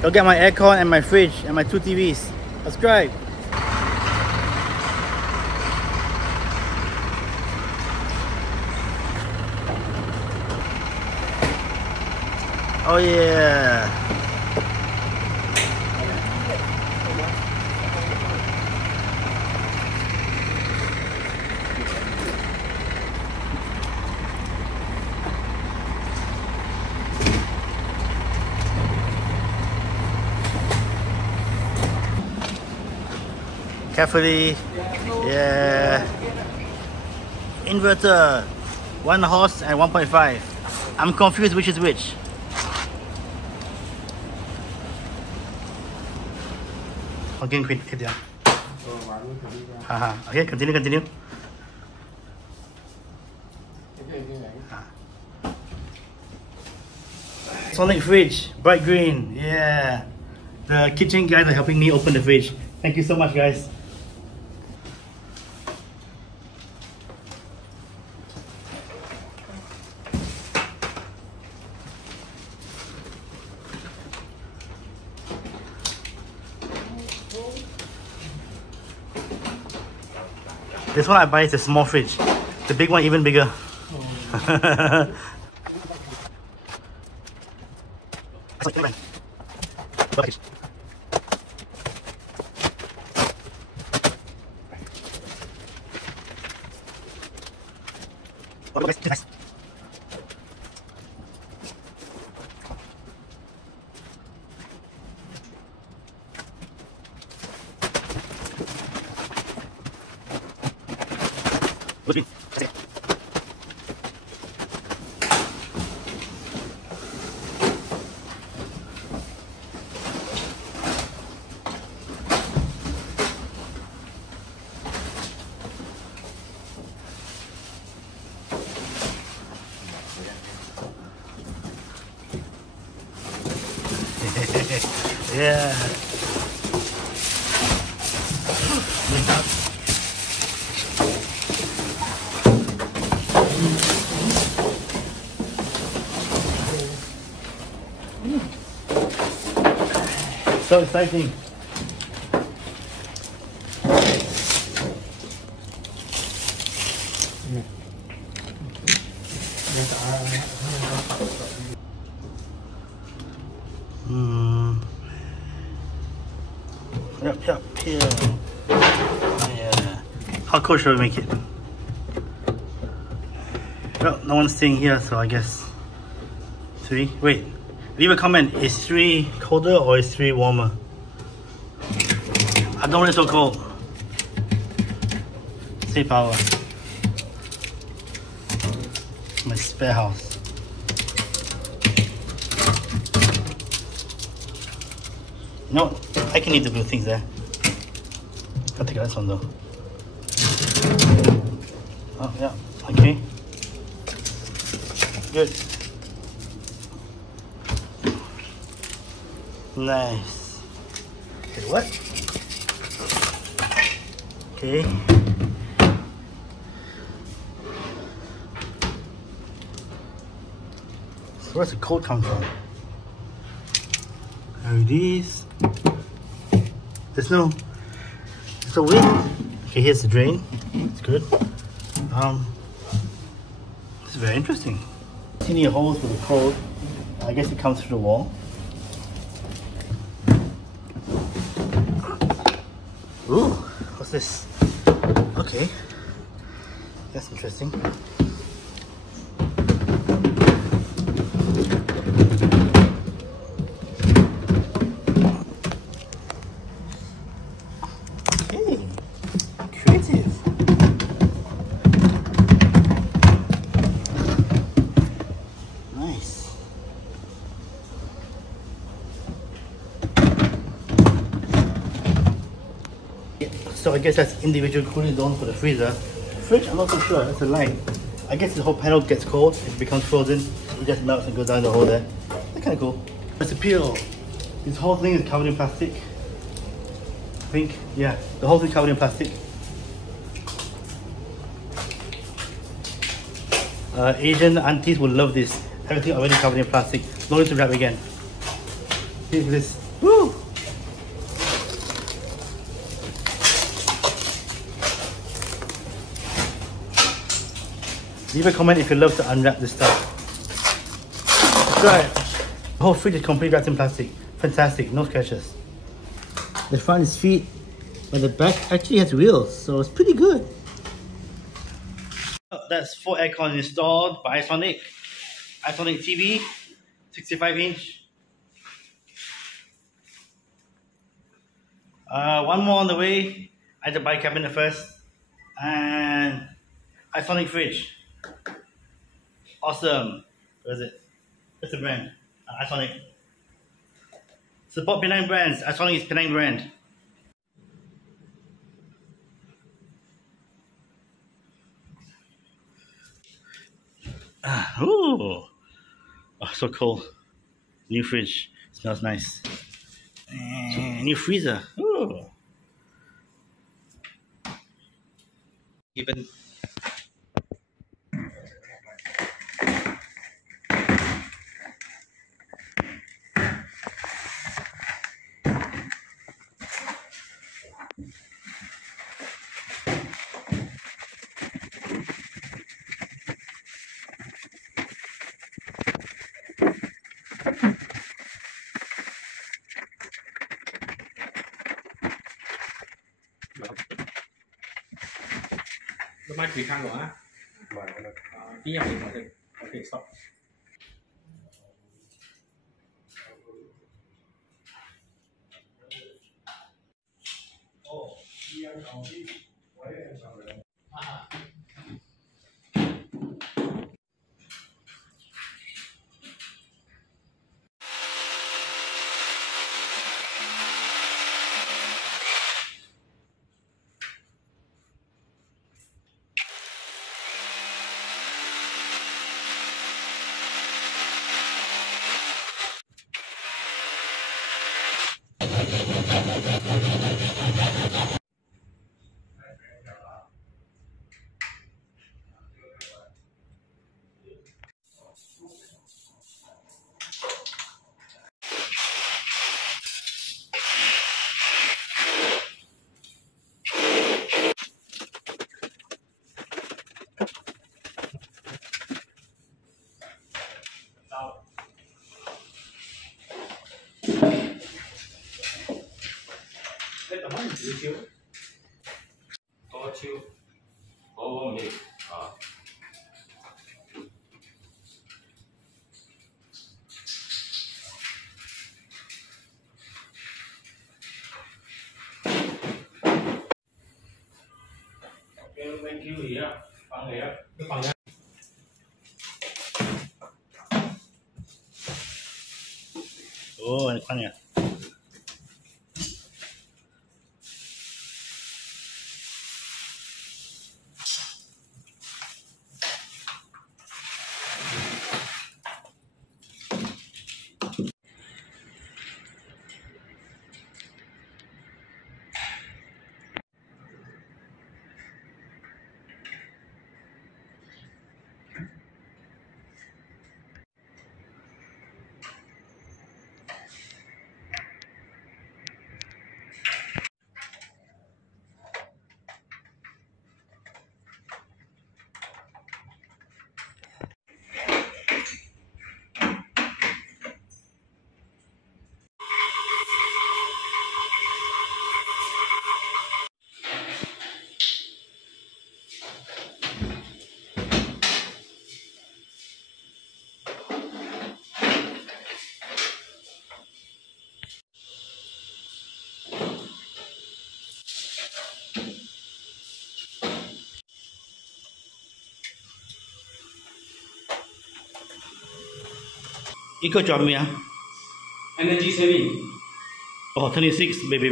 Go get my aircon and my fridge and my 2 TVs. Subscribe. Oh yeah. Carefully. Yeah. Inverter. 1 horse and 1.5. I'm confused which is which. Again, queen. Okay, continue. Sonic fridge, bright green. Yeah. The kitchen guys are helping me open the fridge. Thank you so much, guys. This one I buy is a small fridge. The big one even bigger. Oh. Yeah. So exciting. Yep, here. Yeah. How cold should we make it? Well, no one's staying here, so I guess 3. Wait, leave a comment. Is 3 colder or is 3 warmer? I don't want it so cold. Save power. My spare house. No, I can leave the blue things there. I'll take this one though. Oh yeah, okay. Good. Nice. Okay, what? Okay. So where's the cold come from? Are these? There's no wind. Okay, here's the drain. It's good. This is very interesting. Teeny holes for the cold. I guess it comes through the wall. Ooh, what's this? Okay, that's interesting. So I guess that's individual cooling zone for the freezer. Fridge, I'm not so sure, that's a line. I guess the whole panel gets cold, it becomes frozen, it just melts and goes down the hole there. That's kind of cool. It's a peel. This whole thing is covered in plastic. I think, yeah, the whole thing is covered in plastic. Asian aunties will love this. Everything already covered in plastic. No need to wrap again. Here's this Woo! Leave a comment if you love to unwrap this stuff. Try it. The whole fridge is completely wrapped in plastic. Fantastic, no scratches. The front is feet, but the back actually has wheels, so it's pretty good. That's 4 aircons installed by Isonic. Isonic TV, 65-inch. One more on the way. I had to buy cabinet first. And Isonic fridge. Awesome. Where is it? What's the brand? Isonic. Support Penang brands. Isonic is Penang brand. Ooh. Oh, so cool. New fridge. Smells nice. And new freezer. Ooh. Even Nó mai khang rồi á. Tí nhau thì có thể stop. Chiếu có chiếu có mình bên chiếu gì á bằng này á cái bằng này. Oh, ini kan ya. Ikut job me, Energy saving. Oh, 26. Baby.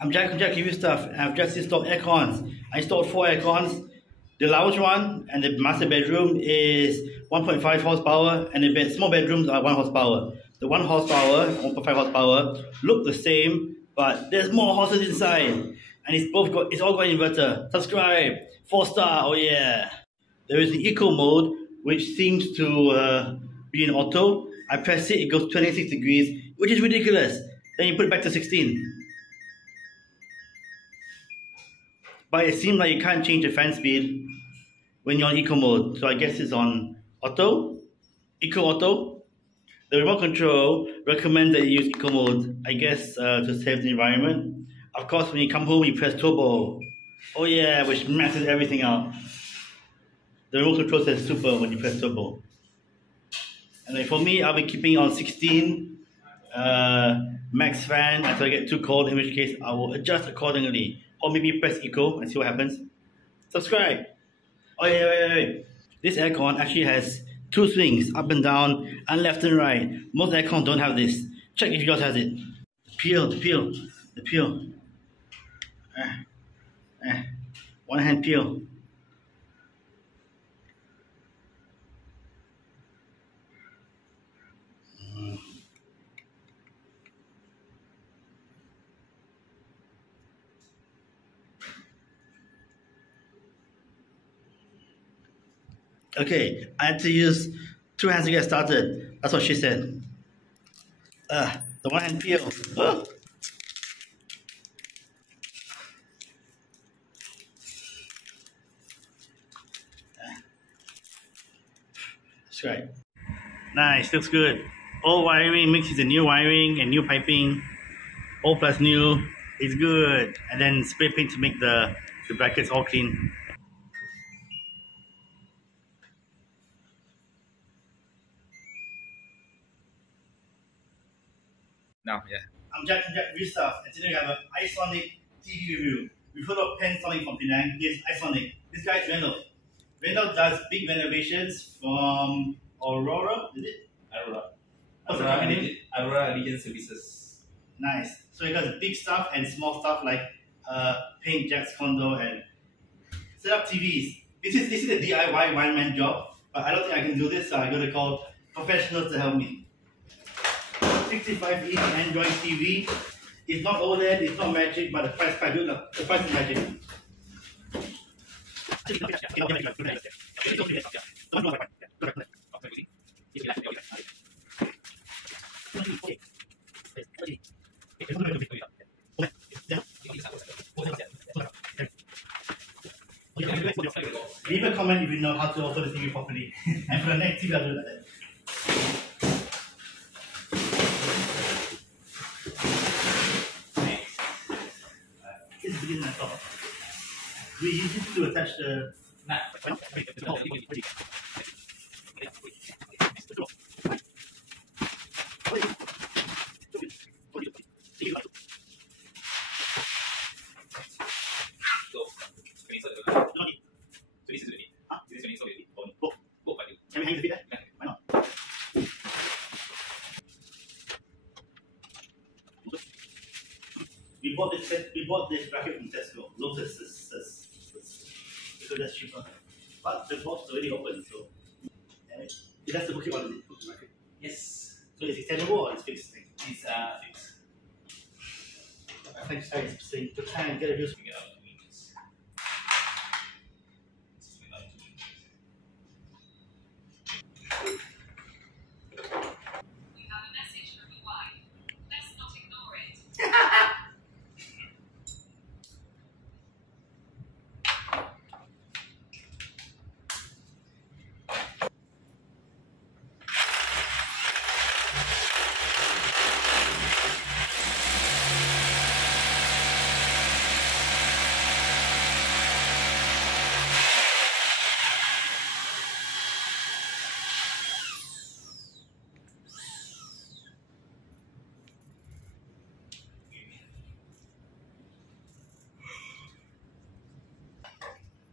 I'm Jack TV stuff. I've just installed aircons. I installed 4 aircons. The lounge one and the master bedroom is 1.5 horsepower, and the small bedrooms are 1 horsepower. The 1 horsepower, 1.5 horsepower look the same, But there's more horses inside, and it's all got inverter. Subscribe, 4-star. Oh yeah. There is an eco mode which seems to be in auto. I press it, it goes 26 degrees, which is ridiculous. Then you put it back to 16. But it seems like you can't change the fan speed when you're on eco mode. So I guess it's on auto, eco auto. The remote control recommends that you use eco mode, I guess, to save the environment. Of course, when you come home, you press turbo. Oh yeah, which maxes everything out. The remote control says super when you press turbo. And then for me, I'll be keeping on 16 max fan until I get too cold, in which case I will adjust accordingly. Or maybe press eco and see what happens. Subscribe. Oh yeah, wait. This aircon actually has 2 swings, up and down, and left and right. Most aircons don't have this. Check if yours has it. The peel. One hand peel. Okay, I had to use 2 hands to get started. That's what she said. The one hand peel. Oh. That's right. Nice, looks good. Old wiring mixed with the new wiring and new piping. Old plus new is good. And then spray paint to make the brackets all clean. Now, yeah. I'm Jack Review Stuff, and today we have an Isonic TV review. We've heard of Panasonic from Penang. Here's Isonic. This guy is Reynold. Reynold does big renovations from Aurora, is it? Aurora Region Services. Nice. So he does big stuff and small stuff like paint Jack's condo and set up TVs. This is a DIY one-man job, but I don't think I can do this, so I'm going to call professionals to help me. 65-inch Android TV. It's not OLED, it's not magic, but the price is quite good. The price is magic. Leave a comment if you know how to open the TV properly. And for the next TV, I'll do that. We use it to attach the Can we hang the feet there? Why not? We bought this bracket from Tesco. Lotus because that's cheaper. But the box is already open, so it has to hook it on the bracket. Yes. So is it extendable or it's fixed? It's fixed. I think it's saying to try and get a use.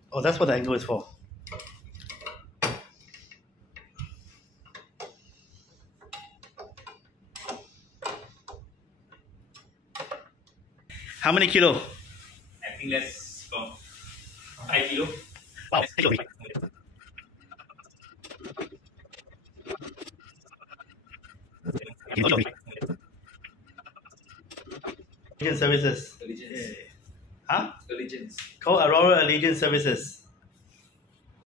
Oh, that's what the angle is for. How many kilo? I think that's from 5 kilo. Wow. Allegiance Services. Allegiance. Huh? Allegiance. Call Aurora Allegiance Services.